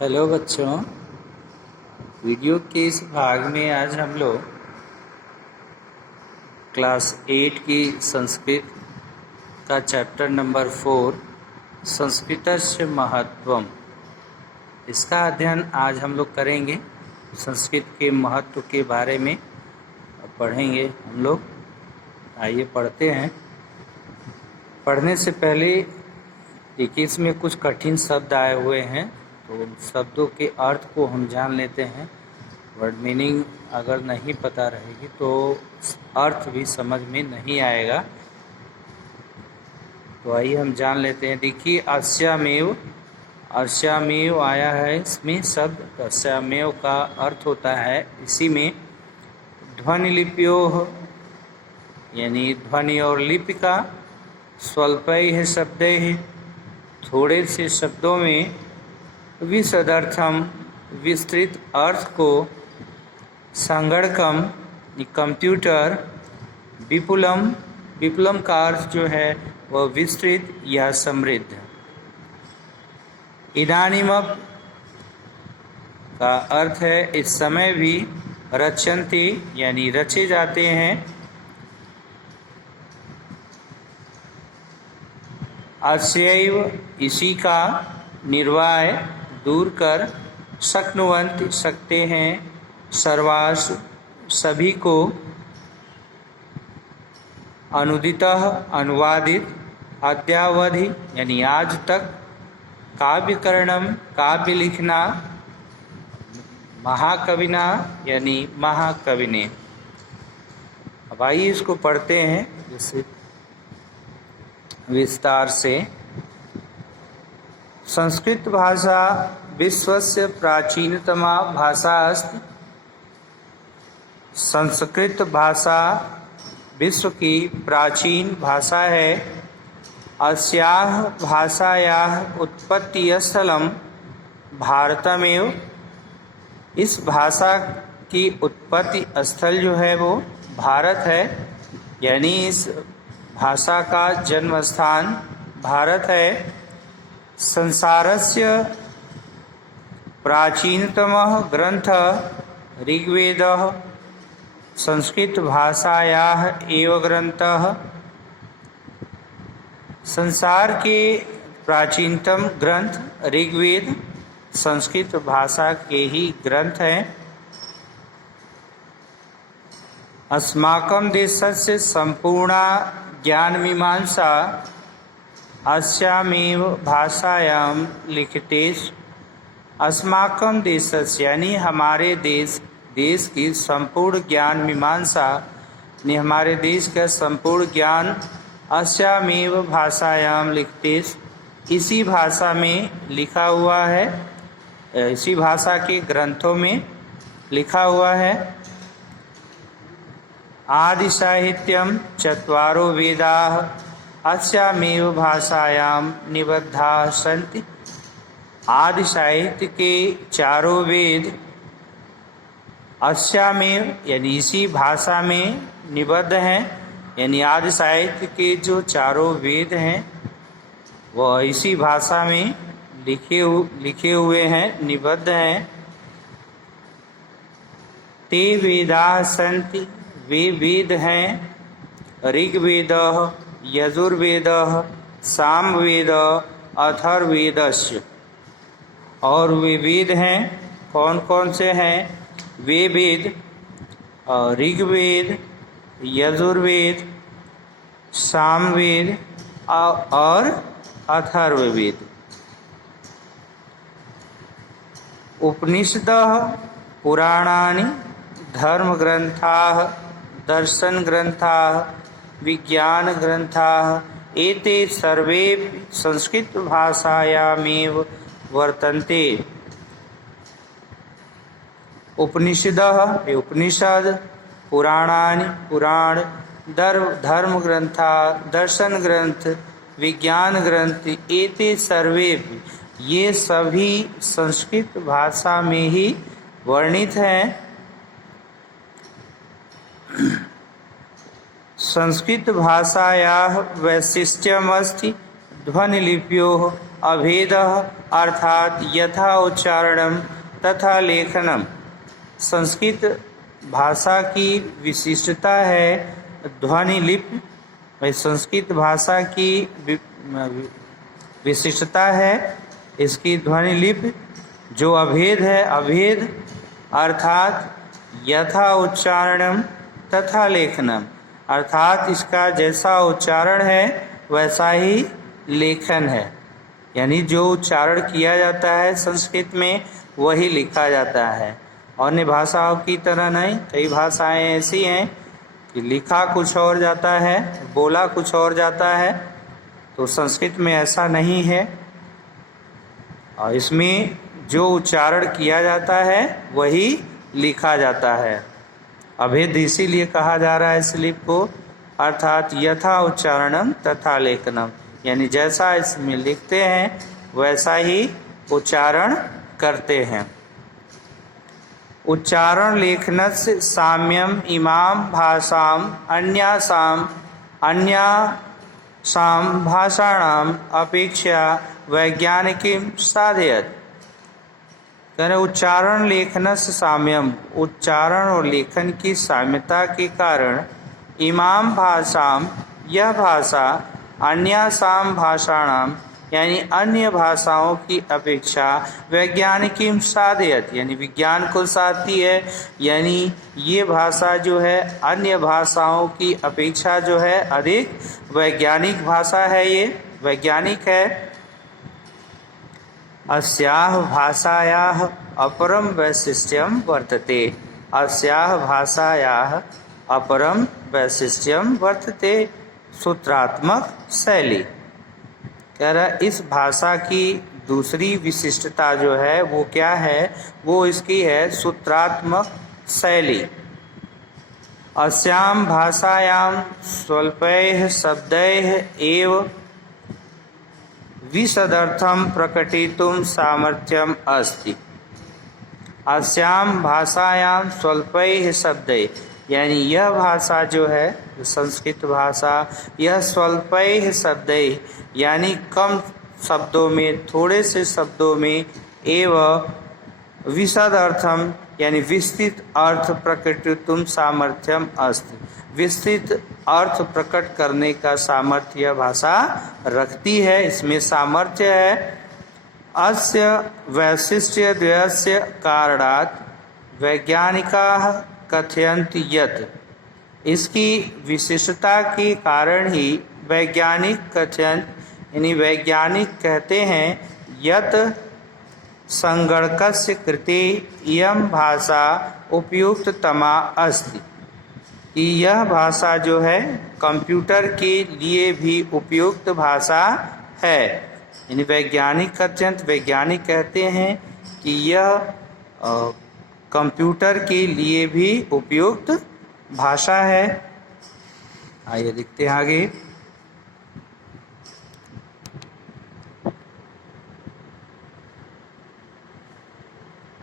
Hello बच्चों, video के इस भाग में आज हम लोग क्लास 8 की संस्कृत का चैप्टर नंबर 4 संस्कृतस्य महत्वम, इसका अध्ययन आज हम लोग करेंगे। संस्कृत के महत्व के बारे में पढ़ेंगे हम लोग। आइए पढ़ते हैं। पढ़ने से पहले देखिए, इसमें कुछ कठिन शब्द आए हुए हैं, तो उन शब्दों के अर्थ को हम जान लेते हैं। वर्ड मीनिंग अगर नहीं पता रहेगी तो अर्थ भी समझ में नहीं आएगा। तो आइए हम जान लेते हैं। देखिए, अस्यामेव, अस्यामेव आया है इसमें शब्द। अस्यामेव का अर्थ होता है इसी में ध्वनि लिपियों, यानी ध्वनि और लिपि का स्वल्पैः शब्दैः, थोड़े से शब्दों में विशदर्थम, विस्तृत अर्थ को, संगणकम कंप्यूटर, विपुलम, विपुलम का अर्थ जो है वह विस्तृत या समृद्ध। इदानीमप का अर्थ है इस समय भी, रचन्ति यानी रचे जाते हैं। अस्यैव इसी का, निर्वाय दूर कर, शक्नुवन्ति सकते हैं, सर्वास सभी को, अनुदितः अनुवादित, अद्यावधि यानी आज तक, काव्यकरणम काव्य लिखना, महाकविना यानी महाकवि ने। अब आइए इसको पढ़ते हैं जैसे विस्तार से। संस्कृत भाषा विश्वस्य प्राचीनतमा भाषा अस्ति। संस्कृत भाषा विश्व की प्राचीन भाषा है। अस्याः भाषायाः उत्पत्तिस्थलं भारतमेव। इस भाषा की उत्पत्ति स्थल जो है वो भारत है, यानी इस भाषा का जन्म स्थान भारत है। संसारस्य प्राचीनतमः ग्रंथः ऋग्वेदः। संस्कृत भाषायाः एव ग्रंथः। संसार के प्राचीनतम ग्रंथ ऋग्वेद संस्कृत भाषा के ही ग्रंथ हैं। अस्माकं देशस्य संपूर्णा ज्ञानमीमांसा अस्यामेव भाषायां लिखितेषु। अस्माकं देशस्य यानी हमारे देश की संपूर्ण ज्ञान मीमांसा, यानी हमारे देश का संपूर्ण ज्ञान अस्यामेव भाषायां लिखितेषु, इसी भाषा में लिखा हुआ है, इसी भाषा के ग्रंथों में लिखा हुआ है। आदि साहित्यम चत्वारो वेदाः अस्यामेव भाषायां निबद्धाः सन्ति। आदि साहित्य के चारों वेद अस्यामेव यानी इसी भाषा में निबद्ध हैं, यानी आदि साहित्य के जो चारों वेद हैं वह इसी भाषा में लिखे हुए हैं, निबद्ध हैं। ते वेदाः सन्ति, वे वेद हैं। ऋग्वेदः, यजुर्वेदः, सामवेदः, अथर्ववेदस्य। और वे वेद हैं, कौन कौन से हैं वे वेद? ऋग्वेद, यजुर्वेद, सामवेद और अथर्ववेद। उपनिषदः पुराणानि, धर्मग्रन्थाः, दर्शनग्रन्थाः, विज्ञानग्रन्थाः, एते सर्वे संस्कृतभाषायामेव वर्तन्ते। उपनिषदः उपनिषद, पुराणानि पुराण, धर्मग्रन्थाः दर्शनग्रंथ, विज्ञानग्रंथ, एते सर्वे ये सभी संस्कृत भाषा में ही वर्णित हैं। संस्कृत भाषायाः वैशिष्ट्यमस्ति ध्वनिलिप्योः अभेदः अर्थात यथा उच्चारणम तथा लेखनम। संस्कृत भाषा की विशिष्टता है ध्वनि लिपि। संस्कृत भाषा की विशिष्टता है इसकी ध्वनि लिपि। जो अभेद है, अभेद अर्थात यथा उच्चारणम तथा लेखनम, अर्थात इसका जैसा उच्चारण है वैसा ही लेखन है। यानी जो उच्चारण किया जाता है संस्कृत में वही लिखा जाता है। अन्य भाषाओं की तरह नहीं। कई भाषाएं ऐसी हैं कि लिखा कुछ और जाता है, बोला कुछ और जाता है, तो संस्कृत में ऐसा नहीं है। और इसमें जो उच्चारण किया जाता है वही लिखा जाता है। अभेद इसीलिए कहा जा रहा है इस लिपि को, अर्थात यथा उच्चारणम तथा लेखनम, यानी जैसा इसमें लिखते हैं वैसा ही उच्चारण करते हैं। उच्चारण लेखनस्य साम्यम इमाम भाषाम अन्यासाम भाषाणाम अपेक्षा वैज्ञानिकीम साधयत। उच्चारण लेखनस्य साम्यम, उच्चारण और लेखन की साम्यता के कारण इमाम भाषाम, यह भाषा अन्यासाम भाषाणाम, यानी अन्य भाषाओं की अपेक्षा वैज्ञानिकीम साधयत, यानी विज्ञान को साधती है। यानी ये भाषा जो है अन्य भाषाओं की अपेक्षा जो है अधिक वैज्ञानिक भाषा है, ये वैज्ञानिक है। अस्याः भाषायाः अपरम वैशिष्ट्यम वर्तते, अस्याः भाषायाः अपरम वैशिष्ट्यम वर्तते सूत्रात्मक शैली। कह रहा इस भाषा की दूसरी विशिष्टता जो है वो क्या है, वो इसकी है सूत्रात्मक शैली। अस्यां भाषायां स्वल्पैः शब्दैः एव विशदर्थं प्रकटितुं सामर्थ्यम् अस्ति। अस्यां भाषायां स्वल्पैः शब्दैः, यानी यह भाषा जो है संस्कृत भाषा, यह स्वल्पैः शब्दैः, यानी कम शब्दों में, थोड़े से शब्दों में, एवं विशद अर्थम, यानी विस्तृत अर्थ प्रकटितुम सामर्थ्यम अस्ति, विस्तृत अर्थ प्रकट करने का सामर्थ्य यह भाषा रखती है, इसमें सामर्थ्य है। अस्य वैशिष्ट्य द्वयस्य कारणात् वैज्ञानिकाः कथयन्ति यत्, इसकी विशिष्टता के कारण ही वैज्ञानिक कथन, यानी वैज्ञानिक कहते हैं यत् संगणकस्य कृते इयं भाषा उपयुक्ततमा अस्ति, कि यह भाषा जो है कंप्यूटर के लिए भी उपयुक्त भाषा है। यानी वैज्ञानिक कथन, वैज्ञानिक कहते हैं कि यह कंप्यूटर के लिए भी उपयुक्त भाषा है। आइए देखते हैं आगे।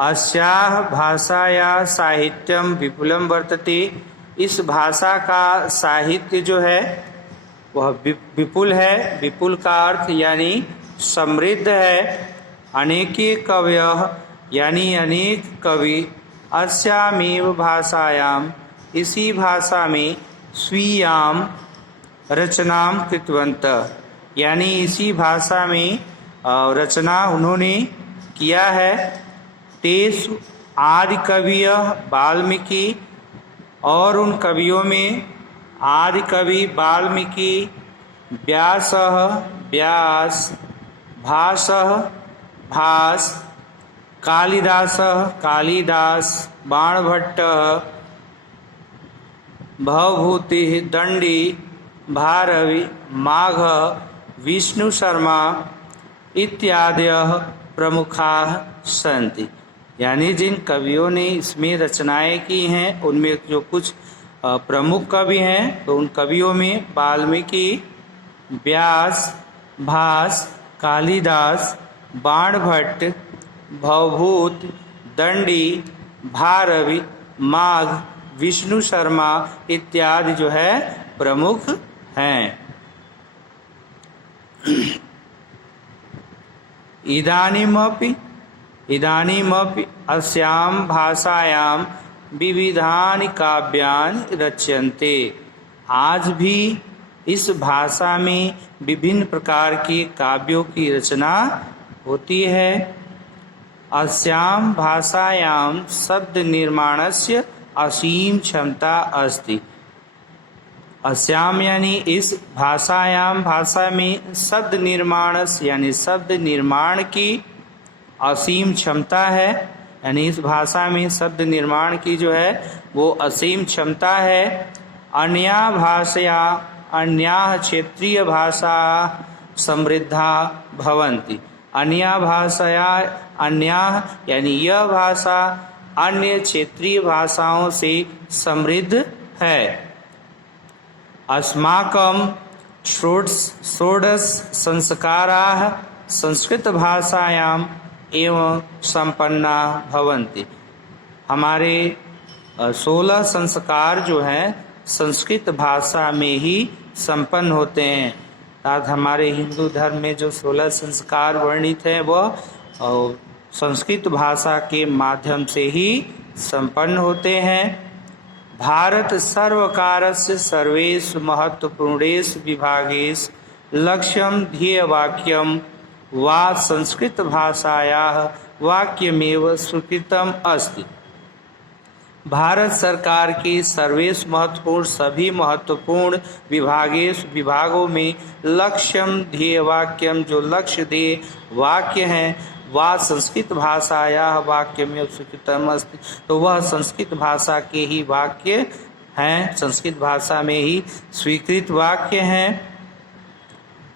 अस्याः भाषायाः साहित्यम विपुलम वर्तते, इस भाषा का साहित्य जो है वह विपुल है। विपुल का अर्थ यानी समृद्ध है। अनेके कवयः, यानी अनेक कवि अस्यामेव भाषायाम, इसी भाषा में स्वीयाम रचनाम कृतवन्तः, यानी इसी भाषा में रचना उन्होंने किया है। तेषु आदि कवियः वाल्मीकि, और उन कवियों में आदि कवि वाल्मीकि, व्यासः व्यास, भासः भास, कालिदासः कालिदास, बाणभट्टः भवभूतिः, दंडी, भारवी, माघ, विष्णु शर्मा इत्यादयः प्रमुखाः सन्ति। यानी जिन कवियों ने इसमें रचनाएं की हैं उनमें जो कुछ प्रमुख कवि हैं, तो उन कवियों में वाल्मीकि, व्यास, भास, कालिदास, बाणभट्ट, भवभूत, दंडी, भारवी, माघ, विष्णु शर्मा इत्यादि जो है प्रमुख हैं। इदानीमपि अस्यां भाषायां विविधानि काव्यानि रच्यन्ते। आज भी इस भाषा में विभिन्न प्रकार के काव्यों की रचना होती है। अस्यां भाषायां शब्द निर्माणस्य असीम क्षमता अस्ति। अस्याम यानी इस भाषा में शब्द निर्माण यानी शब्द निर्माण की असीम क्षमता है। यानी इस भाषा में शब्द निर्माण की जो है वो असीम क्षमता है। अन्या भाषया अन्या क्षेत्रीय भाषा समृद्धा भवन्ति। अन्या भाषया अन्या यानी यह भाषा अन्य क्षेत्रीय भाषाओं से समृद्ध है। अस्माकं षोडश संस्काराः संस्कृत भाषायाम् एवं संपन्ना भवन्ति। हमारे 16 संस्कार जो हैं संस्कृत भाषा में ही संपन्न होते हैं। अर्थात हमारे हिंदू धर्म में जो 16 संस्कार वर्णित हैं वह संस्कृत भाषा के माध्यम से ही संपन्न होते हैं। भारत सर्वकारस्य सर्वेषु महत्वपूर्णेषु विभागेषु लक्ष्यं ध्येयवाक्यं वा संस्कृत भाषायाः वाक्यमेव स्वीकृतम् अस्ति। भारत सरकार के सर्वेषु महत्वपूर्ण सभी महत्वपूर्ण विभागों में लक्ष्यम ध्येय वाक्यम जो लक्ष्य ध्येय वाक्य हैं वह संस्कृत भाषाया वाक्य में स्वीकृतम अस्ति। तो वह संस्कृत भाषा के ही वाक्य हैं, संस्कृत भाषा में ही स्वीकृत वाक्य हैं।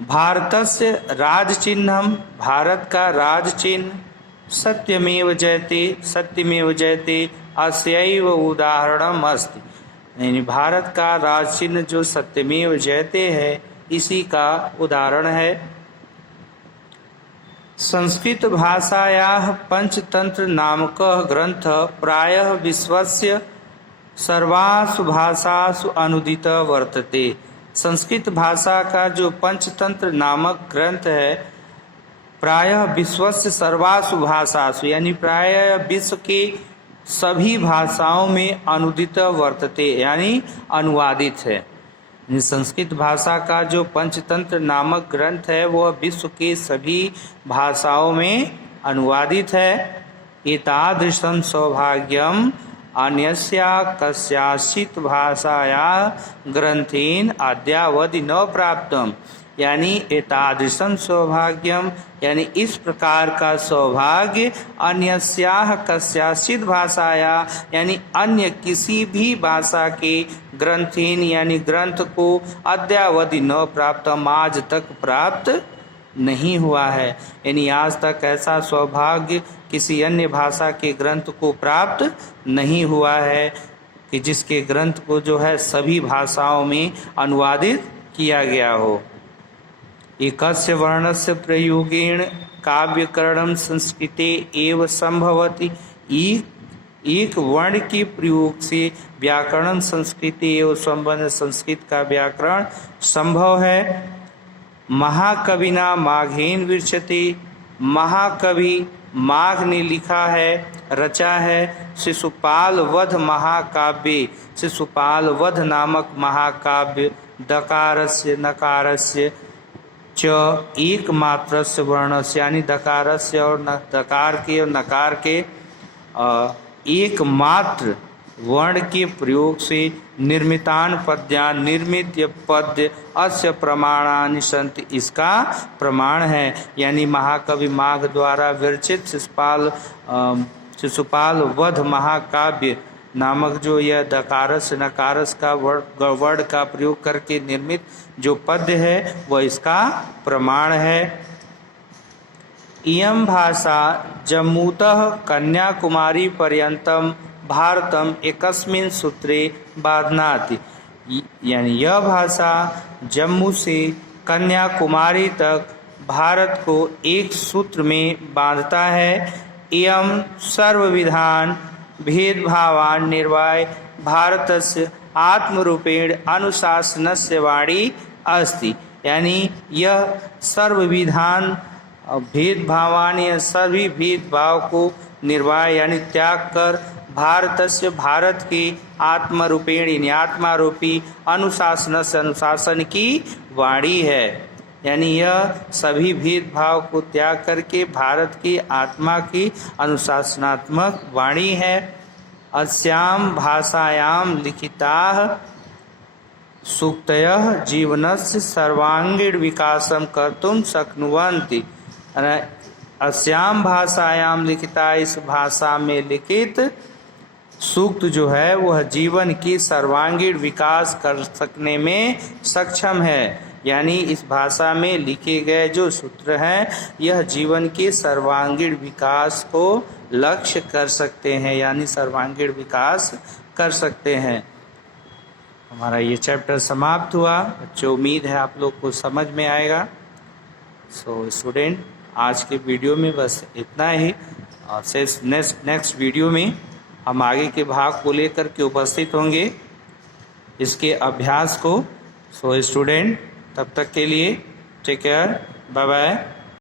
भारतस्य राजचिह्नम भारत का राज चिन्ह सत्यमेव जयते अस्यैव उदाहरणम अस्ति। यानी भारत का राज चिन्ह जो सत्यमेव जयते है इसी का उदाहरण है। संस्कृत भाषायाः पंचतंत्र नामकः ग्रंथः प्रायः विश्वस्य सर्वासु भाषासु अनुदितः वर्तते। संस्कृत भाषा का जो पंचतंत्र नामक ग्रंथ है प्रायः विश्वस्य सर्वासु भाषासु यानी प्रायः विश्व के सभी भाषाओं में अनुदित वर्तते यानी अनुवादित है। संस्कृत भाषा का जो पंचतंत्र नामक ग्रंथ है वह विश्व के सभी भाषाओं में अनुवादित है। एतादृशं सौभाग्यम अन्यस्या कस्याचित् भाषाया ग्रंथेन अद्यावधि न प्राप्तम। यानी एतादृशं सौभाग्यम यानी इस प्रकार का सौभाग्य अन्यस्याः कस्याचित् भाषाया यानी अन्य किसी भी भाषा के ग्रंथेन यानी ग्रंथ को अद्यावधि न प्राप्तम आज तक प्राप्त नहीं हुआ है। यानी आज तक ऐसा सौभाग्य किसी अन्य भाषा के ग्रंथ को प्राप्त नहीं हुआ है कि जिसके ग्रंथ को जो है सभी भाषाओं में अनुवादित किया गया हो। एकस्य वर्णस्य प्रयोगेण काव्यकरणं संस्कृते एव संभवति। एक वर्ण के प्रयोग से व्याकरण संस्कृति एवं संबंध संस्कृत का व्याकरण संभव है। महाकविना माघेन विरचते। महाकवि माघ ने लिखा है रचा है शिशुपाल वध महाकाव्य। शिशुपाल वध नामक महाकाव्य दकारस्य नकारस्य च एक मात्रस्य वर्णस्य यानी दकारस्य और दकार के और नकार के एक मात्र वर्ण के प्रयोग से निर्मितान पद्यान निर्मित पद्य अस्य प्रमाणानि सन्ति इसका प्रमाण है। यानी महाकवि माघ द्वारा विरचित शिशुपाल वध महाकाव्य नामक जो यह दकारस नकारस का वर्ण का प्रयोग करके निर्मित जो पद्य है वह इसका प्रमाण है। इयं भाषा जम्मूतः कन्याकुमारी पर्यंतम भारतम एकस्मिन् सूत्रे बाध्नाति। यानी यह भाषा जम्मू से कन्याकुमारी तक भारत को एक सूत्र में बांधता है। इयं सर्वविधान भेदभावान् निर्वाय भारतस्य आत्मरूपेण अनुशासनस्य वाणी अस्ति। यानी यह सर्वविधान और भेदभावानि सभी भेदभाव को निर्वाह यानी त्याग कर भारतस्य भारत की आत्मरूपेणी आत्मा रूपी अनुशासन से अनुशासन की वाणी है। यानी यह सभी भेदभाव को त्याग करके भारत की आत्मा की अनुशासनात्मक वाणी है। अस्याम भाषायाम लिखिताः सूक्तयः जीवनस्य सर्वांगीण विकासम कर्तुम शक्नुवन्ति। अस्याम भाषायाम लिखिता इस भाषा में लिखित सूक्त जो है वह जीवन की सर्वांगीण विकास कर सकने में सक्षम है। यानी इस भाषा में लिखे गए जो सूत्र हैं यह जीवन के सर्वांगीण विकास को लक्ष्य कर सकते हैं, यानी सर्वांगीण विकास कर सकते हैं। हमारा ये चैप्टर समाप्त हुआ। बच्चों, उम्मीद है आप लोग को समझ में आएगा। सो स्टूडेंट, आज के वीडियो में बस इतना ही। और नेक्स्ट वीडियो में हम आगे के भाग को लेकर के उपस्थित होंगे इसके अभ्यास को। सो स्टूडेंट, तब तक के लिए टेक केयर, बाय बाय।